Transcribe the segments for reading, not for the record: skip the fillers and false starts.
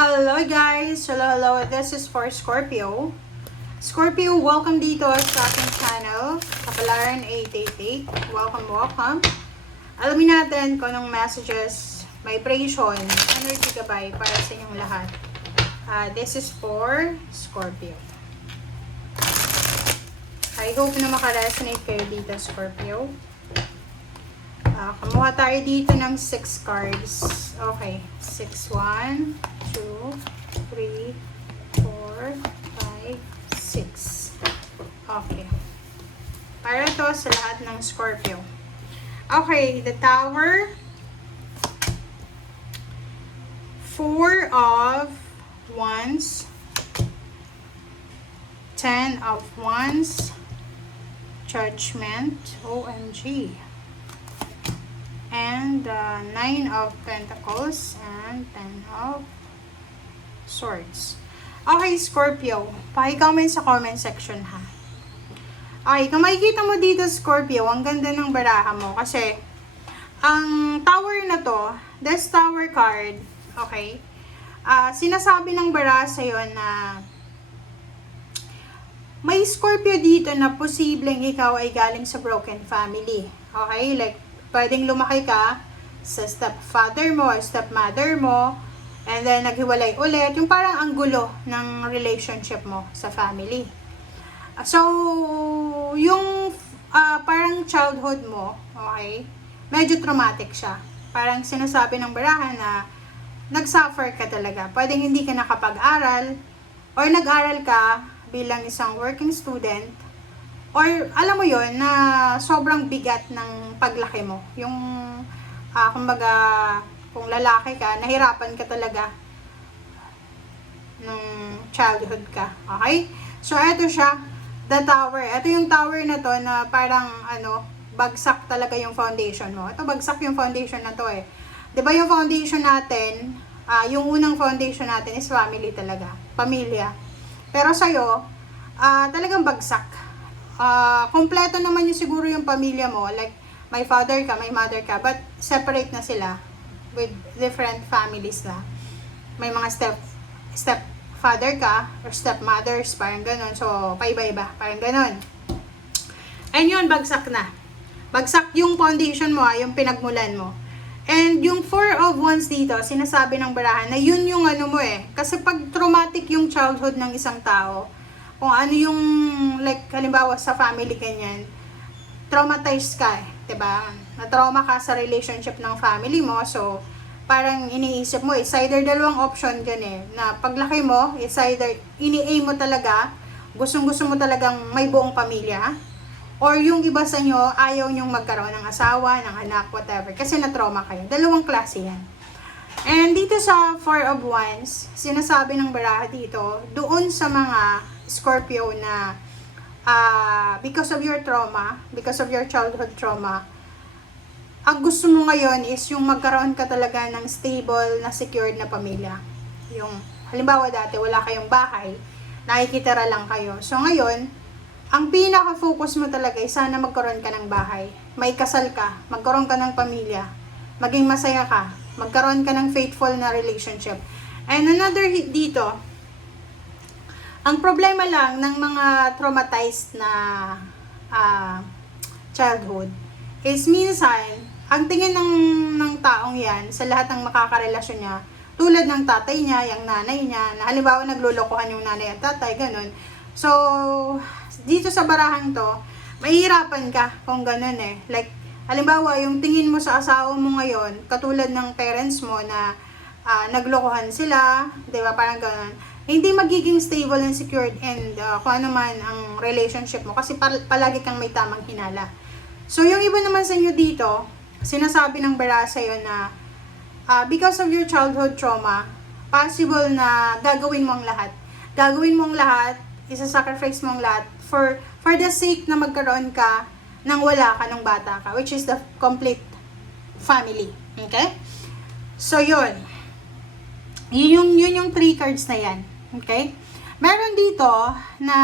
Hello guys! Hello! This is for Scorpio. Scorpio, welcome dito sa aking channel, Kapalaran 888. Welcome. Alamin natin kung anong messages, vibration, energy gabay para sa inyong lahat. This is for Scorpio. I hope na makaresonate kayo dito, Scorpio. Kumuha tayo dito ng 6 cards. Okay. 6, 1, 2, 3, 4, 5, 6. Okay. Para to sa lahat ng Scorpio. Okay. The Tower. 4 of Wands. 10 of Wands. Judgment. OMG. And 9 of Pentacles and 10 of Swords. Okay, Scorpio. Paki-comment sa comment section, ha. Okay, kung makikita mo dito, Scorpio, ang ganda ng baraha mo. Kasi, ang tower na to, this tower card, okay, sinasabi ng baraha sa'yo na may Scorpio dito na posibleng ikaw ay galing sa broken family. Okay, like, pwedeng lumaki ka sa stepfather mo or stepmother mo, and then naghiwalay ulit, yung parang ang gulo ng relationship mo sa family. So, yung parang childhood mo, okay, medyo traumatic siya. Parang sinasabi ng baraha na nag-suffer ka talaga. Pwedeng hindi ka nakapag-aral, or nag-aral ka bilang isang working student, or alam mo yon na sobrang bigat ng paglaki mo. Yung, kumbaga, kung lalaki ka, nahirapan ka talaga nung childhood ka. Okay? So, ito siya, the tower. Ito yung tower na to na parang, bagsak talaga yung foundation mo. Ito, bagsak yung foundation na to eh. Diba yung foundation natin, yung unang foundation natin is family talaga. Pamilya. Pero sa'yo, talagang bagsak. Kompleto naman yung siguro yung pamilya mo, like may father ka, may mother ka, but separate na sila with different families na. May mga stepfather ka or stepmothers, parang ganun. So, paiba-iba, parang ganun. And yun, bagsak na. Bagsak yung foundation mo, yung pinagmulan mo. And yung 4 of Wands dito, sinasabi ng barahan na yun yung mo eh. Kasi pag traumatic yung childhood ng isang tao, kung ano yung, like, halimbawa sa family ganyan, traumatized ka eh, diba? Na-trauma ka sa relationship ng family mo, so, parang iniisip mo, it's either dalawang option dyan eh, na paglaki mo, it's either ini-aim mo talaga, gustong-gusto mo talagang may buong pamilya, or yung iba sa nyo, ayaw nyong magkaroon ng asawa, ng anak, whatever, kasi na-trauma kayo. Dalawang klase yan. And dito sa 4 of Wands, sinasabi ng baraha dito, doon sa mga Scorpio na because of your trauma, because of your childhood trauma, ang gusto mo ngayon is yung magkaroon ka talaga ng stable na secured na pamilya. Yung halimbawa dati wala kayong bahay, nakikitira lang kayo. So ngayon, ang pinaka-focus mo talaga ay sana magkaroon ka ng bahay. May kasal ka, magkaroon ka ng pamilya, maging masaya ka, magkaroon ka ng faithful na relationship. And another hit dito, ang problema lang ng mga traumatized na childhood is minsan, ang tingin ng taong yan sa lahat ng makakarelasyon niya, tulad ng tatay niya, yung nanay niya, na halimbawa naglolokohan yung nanay at tatay, ganun. So, dito sa barahang to, mahihirapan ka kung ganun eh. Like, halimbawa, yung tingin mo sa asawa mo ngayon, katulad ng parents mo na naglokohan sila, di ba, parang ganun, hindi magiging stable and secured and kung ano man ang relationship mo kasi palagi kang may tamang hinala. So, yung iba naman sa inyo dito, sinasabi ng baraha sa'yo na because of your childhood trauma, possible na gagawin mo ang lahat. Gagawin mo ang lahat, isa-sacrifice mo ang lahat for the sake na magkaroon ka nang wala ka nung bata ka, which is the complete family. Okay? So, yun. Yun yung 3 cards na yan. Okay? Meron dito na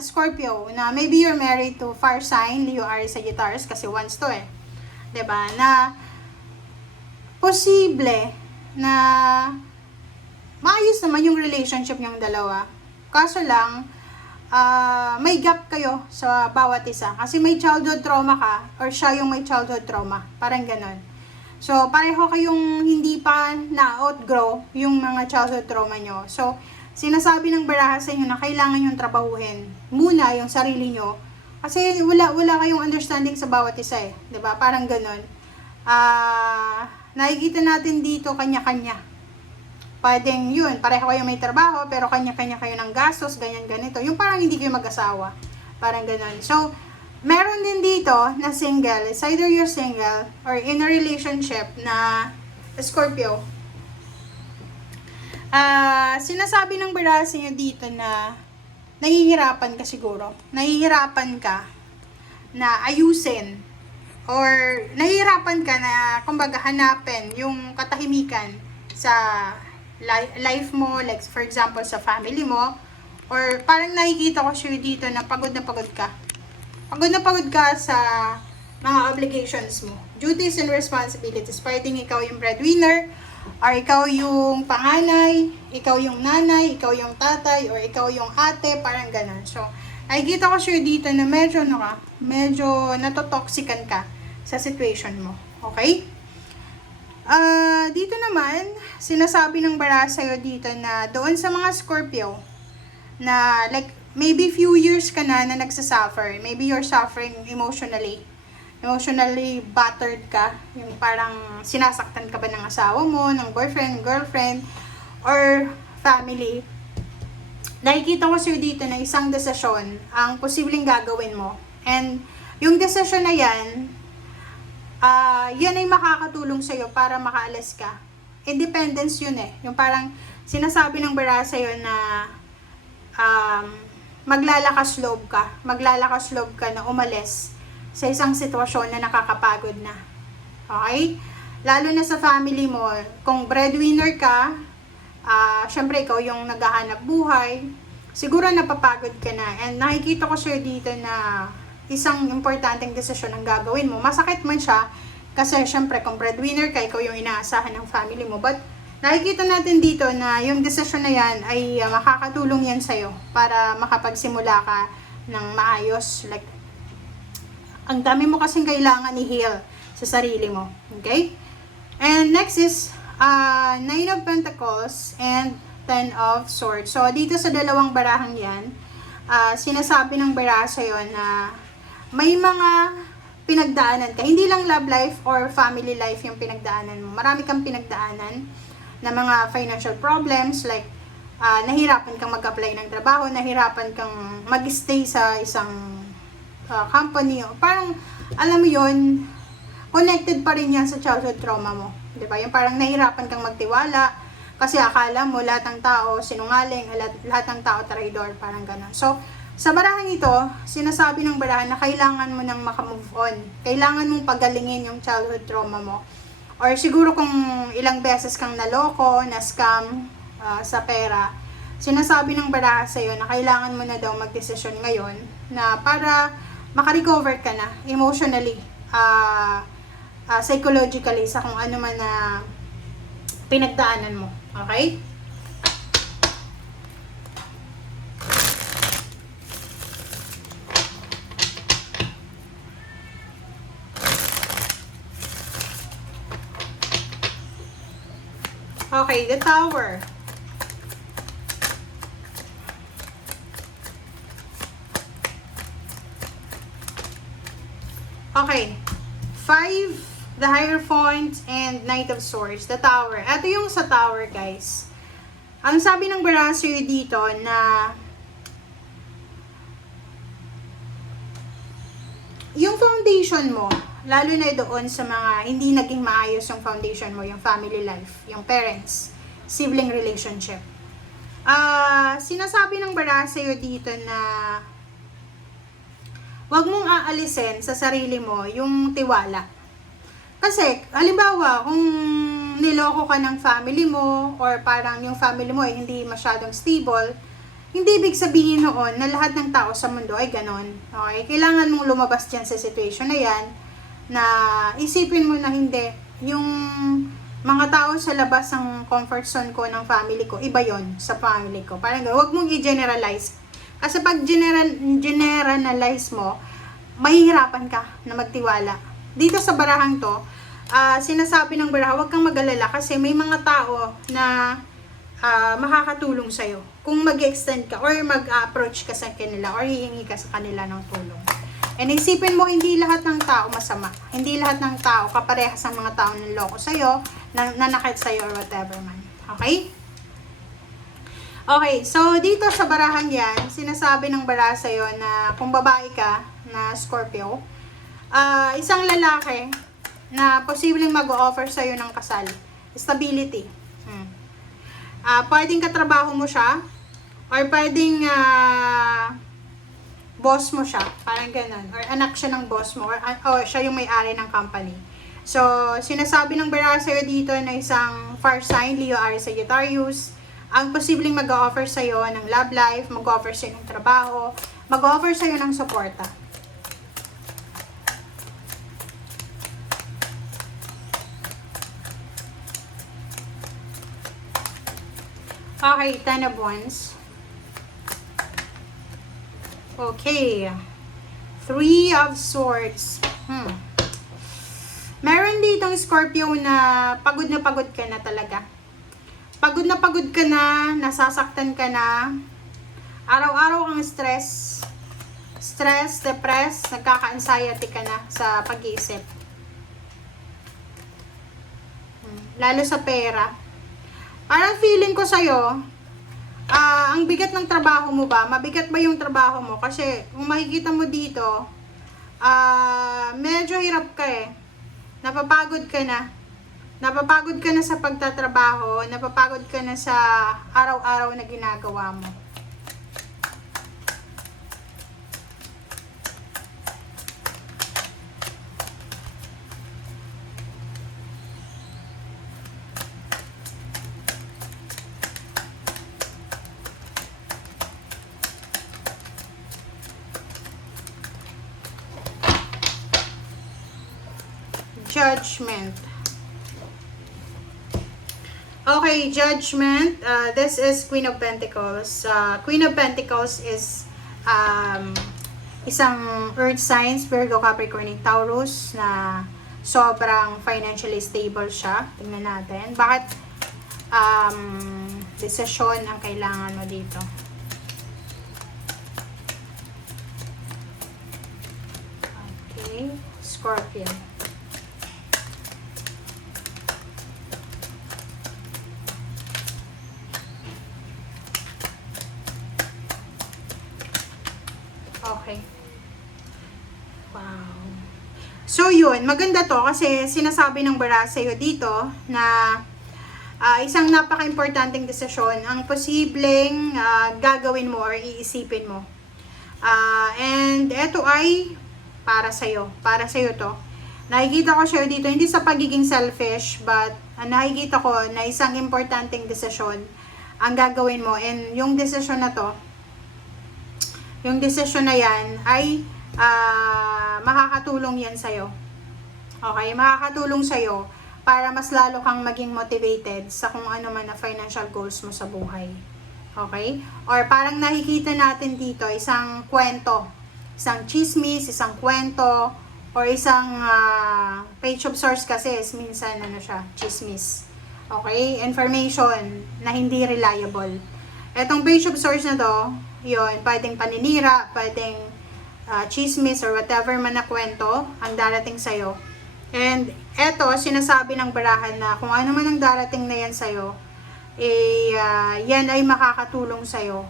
Scorpio na maybe you're married to fire sign, Leo, Aries, Sagittarius, kasi once to eh. 'Di ba? Na posible na naman yung relationship niyong dalawa. Kaso lang, may gap kayo sa bawat isa. Kasi may childhood trauma ka, or siya yung may childhood trauma. Parang ganon. So, pareho kayong hindi pa na-outgrow yung mga childhood trauma nyo. So, sinasabi ng baraha sa inyo na kailangan yung trabahuhin muna yung sarili nyo. Kasi wala kayong understanding sa bawat isa eh. 'Di ba? Parang ganon. Nakikita natin dito kanya-kanya. Pwedeng yun, pareho kayo may trabaho, pero kanya-kanya kayo ng gastos, ganyan-ganito. Yung parang hindi kayo mag-asawa. Parang ganon. So, meron din dito na single. It's either you're single or in a relationship na Scorpio. Sinasabi ng baraha sa inyo dito na nahihirapan ka siguro. Nahihirapan ka na ayusin or nahihirapan ka na kumbaga hanapin yung katahimikan sa life mo, like for example sa family mo, or parang nakikita ko siya dito na pagod ka. Pagod na pagod ka sa mga obligations mo, duties and responsibilities. Pwedeng ikaw yung breadwinner, or ikaw yung panganay, ikaw yung nanay, ikaw yung tatay, or ikaw yung ate, parang ganun. So, nakikita ko siya dito na medyo natotoxican ka sa situation mo. Okay? Dito naman, sinasabi ng baraha sa'yo dito na doon sa mga Scorpio, na like, maybe few years ka na nagsasuffer. Maybe you're suffering emotionally battered ka. Yung parang sinasaktan ka ba ng asawa mo, ng boyfriend, girlfriend, or family. Nakikita ko sa'yo dito na isang desisyon ang posibleng gagawin mo. And yung desisyon na yan ay makakatulong sa'yo para makaalis ka. Independence yun eh. Yung parang sinasabi ng baraha sa'yo na maglalakas loob ka na umalis sa isang sitwasyon na nakakapagod na. Okay? Lalo na sa family mo, kung breadwinner ka, syempre ikaw yung naghahanap buhay, siguro napapagod ka na. And nakikita ko sa'yo dito na isang importanteng desisyon ang gagawin mo. Masakit man siya, kasi syempre kung breadwinner ka, ikaw yung inaasahan ng family mo. But nakikita natin dito na yung desisyon na yan ay makakatulong yan sa'yo para makapagsimula ka ng maayos. Like, ang dami mo kasing kailangan i-heal sa sarili mo. Okay? And next is Nine of Pentacles and Ten of Swords. So, dito sa dalawang barahang yan, sinasabi ng baraha sa'yo na may mga pinagdaanan ka. Hindi lang love life or family life yung pinagdaanan mo. Marami kang pinagdaanan na mga financial problems, like nahirapan kang mag-apply ng trabaho, nahirapan kang mag-stay sa isang company. Parang, alam mo yun, connected pa rin yan sa childhood trauma mo. Diba? Yung parang nahirapan kang magtiwala kasi akala mo lahat ng tao sinungaling, lahat ng tao traidor, parang gano'n. So, sa barahang ito, sinasabi ng barahan na kailangan mo nang makamove on. Kailangan mong pagalingin yung childhood trauma mo. Or siguro kung ilang beses kang naloko, na-scam sa pera, sinasabi ng baraha sa'yo na kailangan mo na daw magdesisyon ngayon na para makarecover ka na emotionally, psychologically, sa kung ano man na pinagdaanan mo. Okay? Okay, the Tower. Okay. 5, the Hierophant, and Knight of Swords, the Tower. Ito yung sa Tower, guys. Ang sabi ng baraha sa'yo dito na yung foundation mo, lalo na doon sa mga hindi naging maayos yung foundation mo, yung family life, yung parents, sibling relationship. Sinasabi ng baraha sa'yo dito na wag mong aalisin sa sarili mo yung tiwala. Kasi, halimbawa, kung niloko ka ng family mo, or parang yung family mo ay hindi masyadong stable, hindi ibig sabihin noon na lahat ng tao sa mundo ay ganon. Okay? Kailangan mong lumabas dyan sa situation na yan, na isipin mo na hindi. Yung mga tao sa labas ng comfort zone ko, ng family ko, iba yon sa family ko. Parang gano'n. Huwag mong i-generalize. Kasi pag generalize mo, mahihirapan ka na magtiwala. Dito sa barahang to, sinasabi ng baraha, huwag kang mag-alala kasi may mga tao na makakatulong sa'yo. Kung mag-extend ka or mag-approach ka sa kanila or hihingi ka sa kanila ng tulong. And isipin mo, hindi lahat ng tao masama. Hindi lahat ng tao kaparehas ang mga tao ng loko sa'yo, nanakit sa'yo or whatever man. Okay? Okay, so dito sa barahang yan, sinasabi ng baraha sa'yo na kung babae ka na Scorpio, isang lalaki na posibleng mag-offer sa'yo ng kasal. Stability. Pwedeng katrabaho mo siya or pwedeng boss mo siya, parang ganun, or anak siya ng boss mo, or siya yung may-ari ng company. So, sinasabi ng baraha sa'yo dito na isang fire sign, Leo, Aries, Sagittarius, ang posibleng mag-offer sa'yo ng love life, mag-offer sa'yo ng trabaho, mag-offer sa'yo ng suporta. Okay, 10 of Wands. Okay. 3 of Swords. Meron ditong Scorpio na pagod ka na talaga. Pagod ka na, nasasaktan ka na. Araw-araw kang stress, depressed, nagkaka-anxiety ka na sa pag-iisip. Lalo sa pera. Parang feeling ko sa'yo, ang bigat ng trabaho mo ba? Mabigat ba yung trabaho mo? Kasi kung makikita mo dito, medyo hirap ka eh. Napapagod ka na. Napapagod ka na sa pagtatrabaho, napapagod ka na sa araw-araw na ginagawa mo. Judgment. Okay, Judgment. This is Queen of Pentacles. Queen of Pentacles is isang earth signs, Virgo, Capricorn, and Taurus na sobrang financially stable siya. Tingnan natin. Bakit desisyon ang kailangan mo dito? Okay, Scorpio. Okay. Wow. So, yun. Maganda to kasi sinasabi ng baraha sa'yo dito na isang napaka-importanting desisyon ang posibleng gagawin mo or iisipin mo. And eto ay para sa'yo. Para sa'yo to. Nakikita ko sa'yo dito, hindi sa pagiging selfish, but nakikita ko na isang importanteng desisyon ang gagawin mo. And yung desisyon na to, yung desisyon na yan ay makakatulong yan sa'yo. Okay? Makakatulong sa'yo para mas lalo kang maging motivated sa kung ano man na financial goals mo sa buhay. Okay? Or parang nakikita natin dito isang kwento, isang chismis, isang kwento, or isang page of source kasi is minsan ano siya, chismis. Okay? Information na hindi reliable. Etong page of source na to, yun, pwedeng paninira, pwedeng chismis or whatever man na kwento ang darating sa'yo. And eto, sinasabi ng barahan na kung ano man ang darating na yan sa'yo, yan ay makakatulong sa'yo.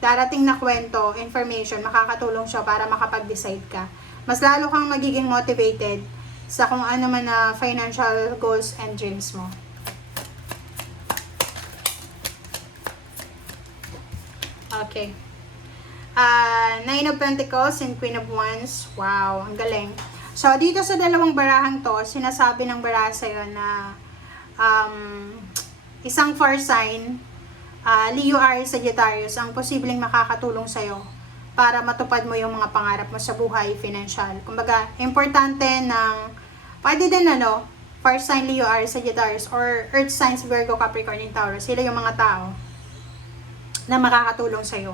Darating na kwento, information, makakatulong siya para makapag-decide ka. Mas lalo kang magiging motivated sa kung ano man na financial goals and dreams mo. Okay. Nine of Pentacles and Queen of Wands. Wow, ang galing. So, dito sa dalawang barahang to, sinasabi ng baraha sa'yo na isang fire sign, Leo, Aries, Sagittarius, ang posibleng makakatulong sa'yo para matupad mo yung mga pangarap mo sa buhay, financial. Kumbaga, importante ng, pwede din fire sign Leo, Aries, Sagittarius, or earth signs Virgo, Capricorn, and Taurus. Sila yung mga tao na makakatulong sa'yo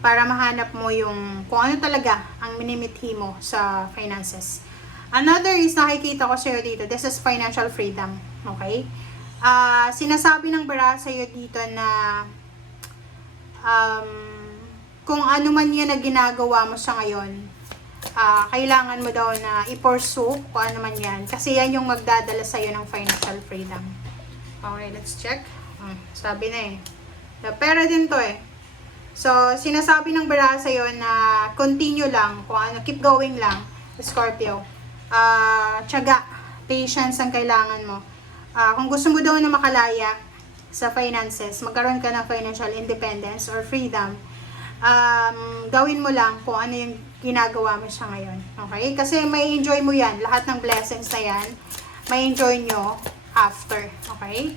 para mahanap mo yung kung ano talaga ang minimithi mo sa finances. Another is nakikita ko sa'yo dito, this is financial freedom. Okay? Sinasabi ng bara sa'yo dito na kung ano man yan na ginagawa mo sa ngayon, kailangan mo daw na i-pursue kung ano man yan. Kasi yan yung magdadala sa'yo ng financial freedom. Okay, let's check. Sabi na eh. Pera din to eh. So, sinasabi ng bara sa'yo na continue lang, kung ano, keep going lang, Scorpio. Tiyaga, patience ang kailangan mo. Kung gusto mo daw na makalaya sa finances, magkaroon ka ng financial independence or freedom, gawin mo lang kung ano yung ginagawa mo siya ngayon. Okay? Kasi may enjoy mo yan. Lahat ng blessings na yan, may enjoy nyo after. Okay?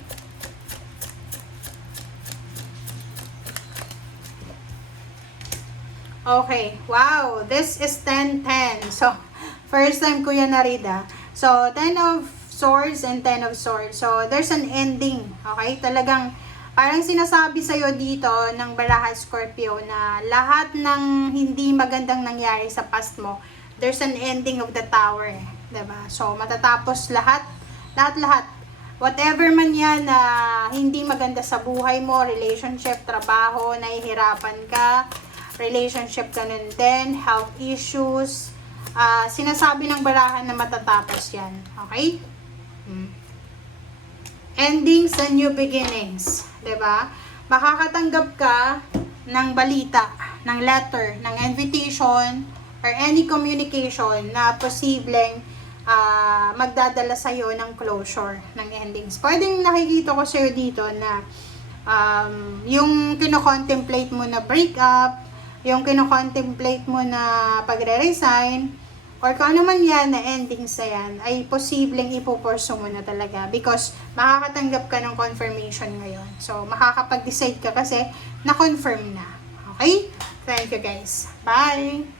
Okay. Wow. This is 10-10. So, first time ko yan na-read So, 10 of Swords and 10 of Swords. So, there's an ending. Okay? Talagang parang sinasabi sa'yo dito ng baraha Scorpio na lahat ng hindi magandang nangyari sa past mo, there's an ending of the tower. Diba? So, matatapos lahat. Whatever man yan na hindi maganda sa buhay mo, relationship, trabaho, nahihirapan ka, relationship ganun din, health issues, sinasabi ng barahan na matatapos yan. Okay? Endings and new beginnings. 'Di ba? Makakatanggap ka ng balita, ng letter, ng invitation, or any communication na posibleng magdadala sa'yo ng closure, ng endings. Pwedeng nakikita ko sa'yo dito na yung kino-contemplate mo na breakup, yung kino-contemplate mo na pagre-resign, or kung ano man yan na endings na yan, ay posibleng ipupurso mo na talaga because makakatanggap ka ng confirmation ngayon. So, makakapag-decide ka kasi na-confirm na. Okay? Thank you guys. Bye!